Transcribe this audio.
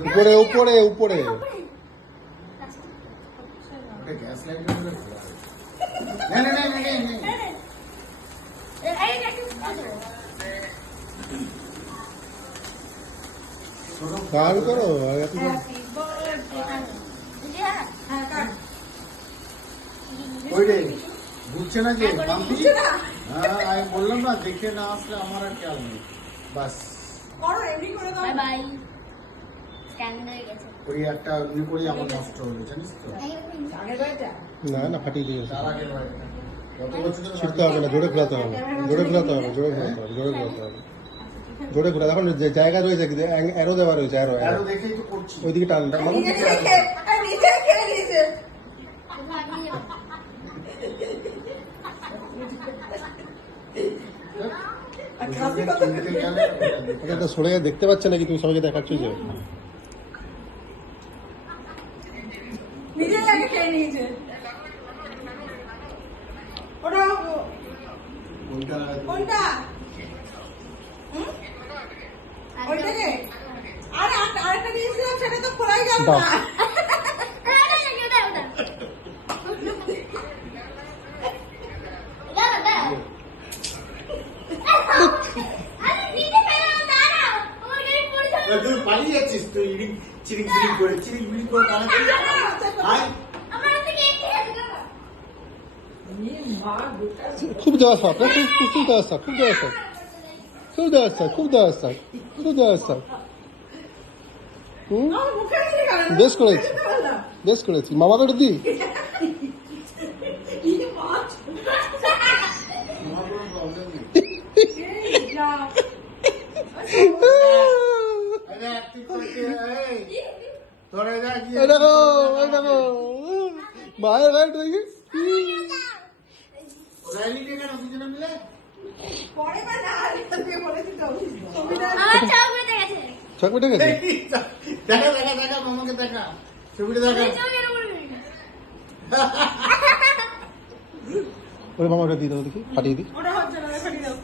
উপরে উপরে উপরে গ্যাস লাইট গান করো বুঝছে না যে হ্যাঁ আমি বললাম না দেখে না আসলে আমার আর খেয়াল নেই বাস ওই একটা ইয়ে করি আমার নষ্ট হলো জানিস তো না না ফাটিয়ে দিয়েছে তার আগের বাড়িটা কত বছর ধরে শিখতে হবে না জোরে ঘোরাতে হবে জোরে ঘোরাতে হবে জোরে ঘোরাতে হবে জোরে ঘোরাতে হবে জোরে ঘোরা এখন যে জায়গা রয়েছে অ্যারো দেওয়া রয়েছে অ্যারো আরো দেখেই তো করছি ওইদিকে টানটা এটা সরে দেখতে পাচ্ছে নাকি তুমি সবাইকে দেখাচ্ছ যে নিজে আগে খেয়ে নিয়েছে ওটা কোনটা ওইটাকে আরে আরেকটা দিয়েছিলাম সেটা তো খোলাই গেল না তুই পালিয়ে যাচ্ছিস তুই চিরিং চিরিং করে খুব দেওয়া সব খুব দেওয়া সব খুব দেওয়া সব খুব দেওয়া সব খুব দেওয়া সব খুব দেওয়া সব বেশ করেছি বেশ করেছি মামা করে দি দেখো দেখো মায়ের গাড়ি দেখি ছক পেটে গেছে দেখা দেখা দেখা মামাকে দেখা ছবিটা দেখা ওই মামাটা দিয়ে দাও দেখি ফাটিয়ে দিই